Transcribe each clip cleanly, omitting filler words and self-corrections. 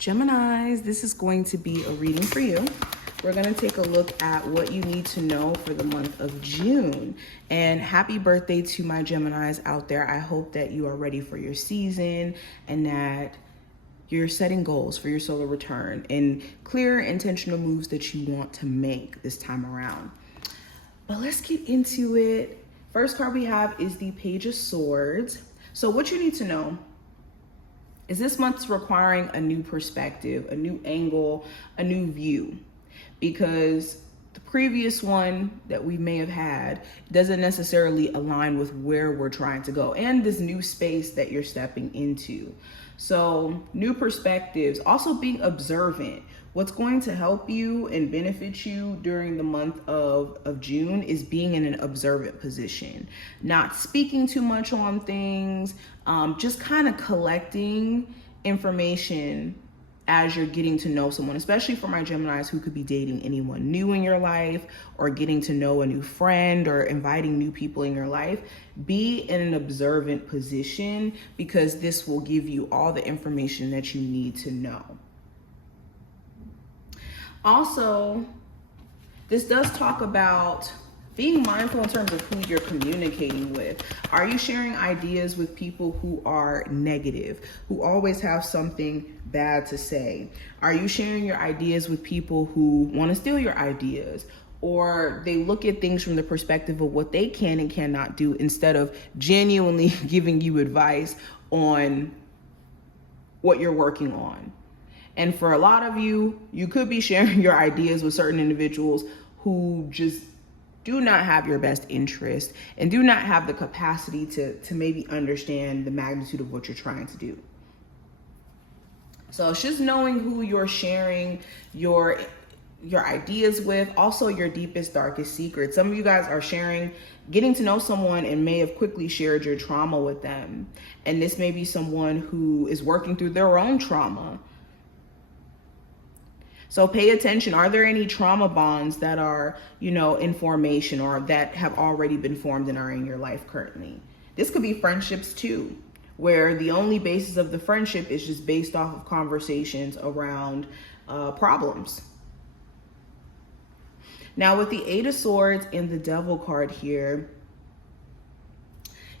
Geminis, this is going to be a reading for you. We're going to take a look at what you need to know for the month of June. And happy birthday to my Geminis out there. I hope that you are ready for your season and that you're setting goals for your solar return and clear intentional moves that you want to make this time around. But let's get into it. First card we have is the Page of Swords. So what you need to know is this month's requiring a new perspective, a new angle, a new view, because the previous one that we may have had doesn't necessarily align with where we're trying to go and this new space that you're stepping into. So new perspectives, also being observant. What's going to help you and benefit you during the month of June is being in an observant position, not speaking too much on things, just kind of collecting information as you're getting to know someone, especially for my Geminis who could be dating anyone new in your life or getting to know a new friend or inviting new people in your life. Be in an observant position because this will give you all the information that you need to know. Also, this does talk about being mindful in terms of who you're communicating with. Are you sharing ideas with people who are negative, who always have something bad to say? Are you sharing your ideas with people who want to steal your ideas, or they look at things from the perspective of what they can and cannot do instead of genuinely giving you advice on what you're working on? And for a lot of you, you could be sharing your ideas with certain individuals who just do not have your best interest and do not have the capacity to maybe understand the magnitude of what you're trying to do. So it's just knowing who you're sharing your ideas with, also your deepest, darkest secrets. Some of you guys are sharing, getting to know someone and may have quickly shared your trauma with them. And this may be someone who is working through their own trauma. So pay attention. Are there any trauma bonds that are, in formation or that have already been formed and are in your life currently? This could be friendships too, where the only basis of the friendship is just based off of conversations around problems. Now with the Eight of Swords and the Devil card here,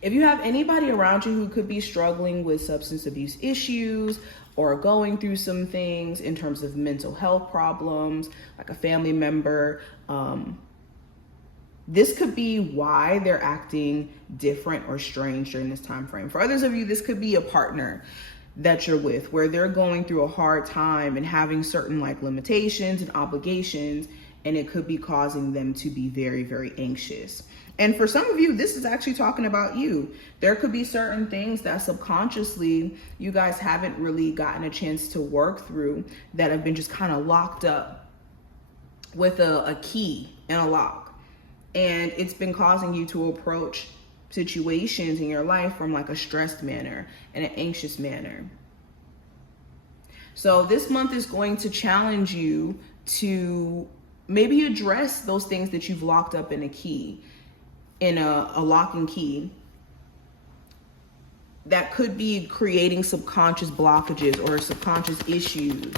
if you have anybody around you who could be struggling with substance abuse issues or going through some things in terms of mental health problems, like a family member, this could be why they're acting different or strange during this time frame. For others of you, this could be a partner that you're with where they're going through a hard time and having certain limitations and obligations, and it could be causing them to be very, very anxious. And for some of you, this is actually talking about you. There could be certain things that subconsciously you guys haven't really gotten a chance to work through that have been just kind of locked up with a key and a lock. And it's been causing you to approach situations in your life from a stressed manner and an anxious manner. So this month is going to challenge you to maybe address those things that you've locked up in a key, in a lock and key, that could be creating subconscious blockages or subconscious issues.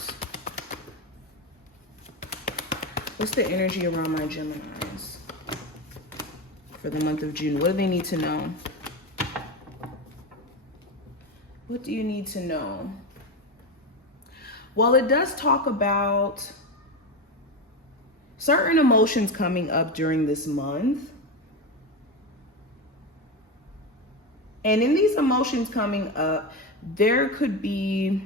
What's the energy around my Geminis for the month of June? What do they need to know? What do you need to know? Well, it does talk about certain emotions coming up during this month. And in these emotions coming up, there could be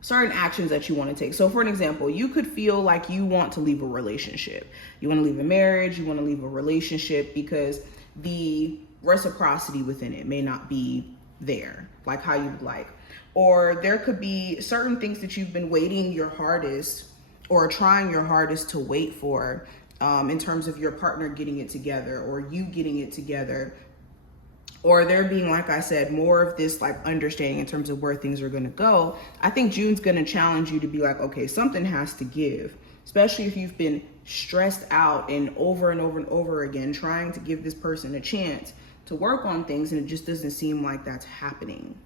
certain actions that you want to take. So for an example, you could feel like you want to leave a relationship. You want to leave a marriage, you want to leave a relationship because the reciprocity within it may not be there like how you would like. Or there could be certain things that you've been waiting your hardest or trying your hardest to wait for in terms of your partner getting it together or you getting it together. Or there being, like I said, more of this understanding in terms of where things are going to go. I think June's going to challenge you to be like, okay, something has to give, especially if you've been stressed out and over and over again trying to give this person a chance to work on things, and it just doesn't seem like that's happening.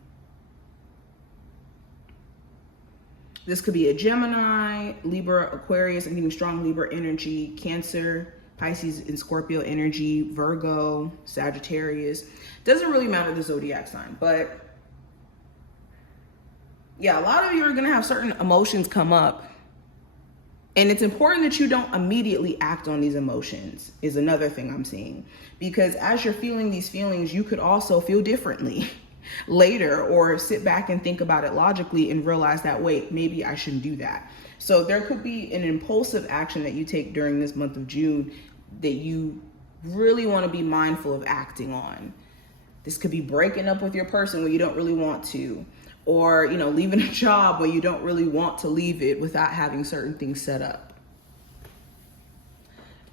This could be a Gemini, Libra, Aquarius, I'm getting strong Libra energy, Cancer, Pisces and Scorpio energy, Virgo, Sagittarius. Doesn't really matter the zodiac sign, but yeah, a lot of you are going to have certain emotions come up. And it's important that you don't immediately act on these emotions is another thing I'm seeing. Because as you're feeling these feelings, you could also feel differently later, or sit back and think about it logically and realize that, wait, maybe I shouldn't do that. So there could be an impulsive action that you take during this month of June that you really want to be mindful of acting on. This could be breaking up with your person when you don't really want to, or, you know, leaving a job where you don't really want to leave it without having certain things set up.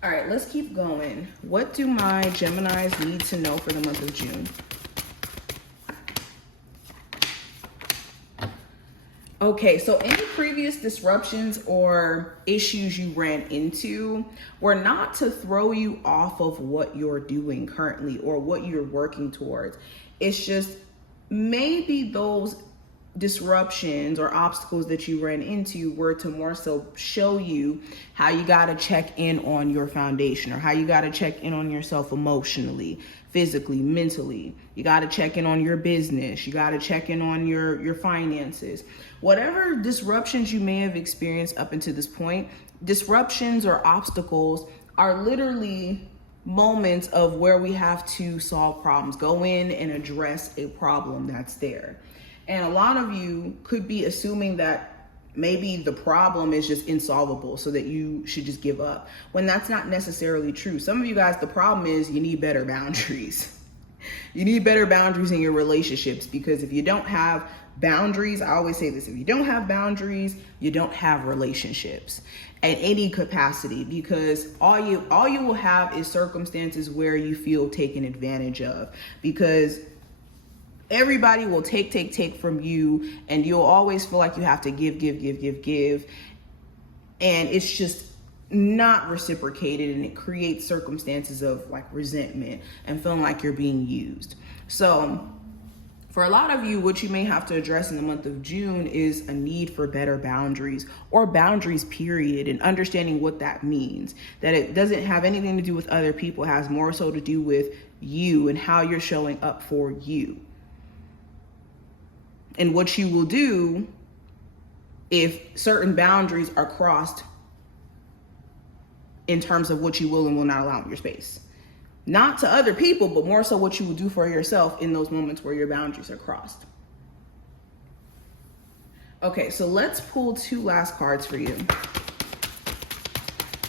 All right, let's keep going. What do my Geminis need to know for the month of June? Okay, so any previous disruptions or issues you ran into were not to throw you off of what you're doing currently or what you're working towards. It's just maybe those disruptions or obstacles that you ran into were to more so show you how you got to check in on your foundation, or how you got to check in on yourself emotionally, physically, mentally. You got to check in on your business. You got to check in on your finances. Whatever disruptions you may have experienced up until this point, disruptions or obstacles are literally moments of where we have to solve problems, go in and address a problem that's there. And a lot of you could be assuming that maybe the problem is just insolvable, so that you should just give up, when that's not necessarily true. Some of you guys, the problem is you need better boundaries. You need better boundaries in your relationships, because if you don't have boundaries, I always say this, if you don't have boundaries, you don't have relationships at any capacity, because all you will have is circumstances where you feel taken advantage of, because everybody will take from you, and you'll always feel like you have to give. And it's just not reciprocated, and it creates circumstances of like resentment and feeling like you're being used. So for a lot of you, what you may have to address in the month of June is a need for better boundaries, or boundaries period, and understanding what that means. That it doesn't have anything to do with other people, it has more so to do with you and how you're showing up for you. And what you will do if certain boundaries are crossed in terms of what you will and will not allow in your space. Not to other people, but more so what you will do for yourself in those moments where your boundaries are crossed. Okay, so let's pull two last cards for you.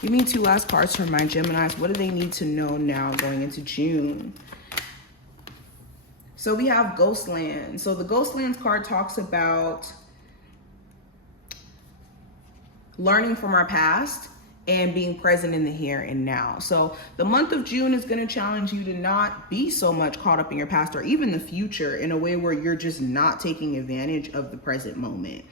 Give me two last cards for my Geminis. What do they need to know now going into June? So we have Ghostland. So the Ghostlands card talks about learning from our past and being present in the here and now. So the month of June is going to challenge you to not be so much caught up in your past or even the future in a way where you're just not taking advantage of the present moment.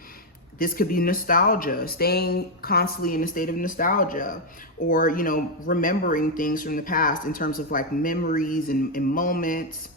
This could be nostalgia, staying constantly in a state of nostalgia, or, you know, remembering things from the past in terms of like memories and moments.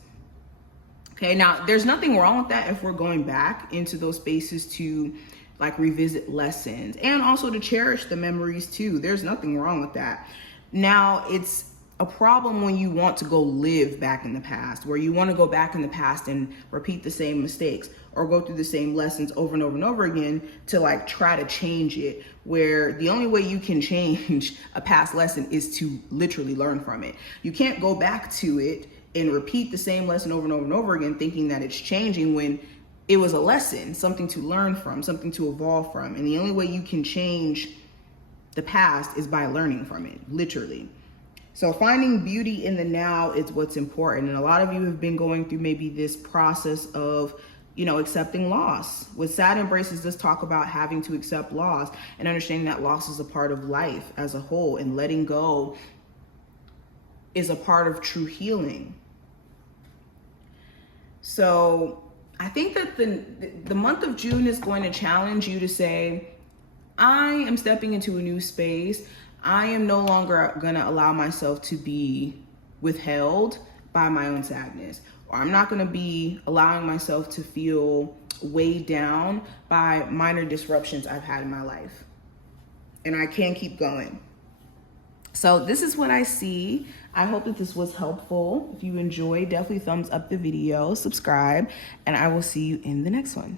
Okay, now there's nothing wrong with that if we're going back into those spaces to like revisit lessons and also to cherish the memories too. There's nothing wrong with that. Now it's a problem when you want to go live back in the past, where you want to go back in the past and repeat the same mistakes or go through the same lessons over and over and over again to like try to change it, where the only way you can change a past lesson is to literally learn from it. You can't go back to it and repeat the same lesson over and over and over again thinking that it's changing when it was a lesson, something to learn from, something to evolve from. And the only way you can change the past is by learning from it, literally. So finding beauty in the now is what's important. And a lot of you have been going through maybe this process of, you know, accepting loss. With Sad Embraces, let's talk about having to accept loss and understanding that loss is a part of life as a whole, and letting go is a part of true healing. So I think that the month of June is going to challenge you to say, I am stepping into a new space. I am no longer going to allow myself to be withheld by my own sadness or I'm not going to be allowing myself to feel weighed down by minor disruptions I've had in my life. And I can keep going. So this is what I see. I hope that this was helpful. If you enjoyed, definitely thumbs up the video, subscribe, and I will see you in the next one.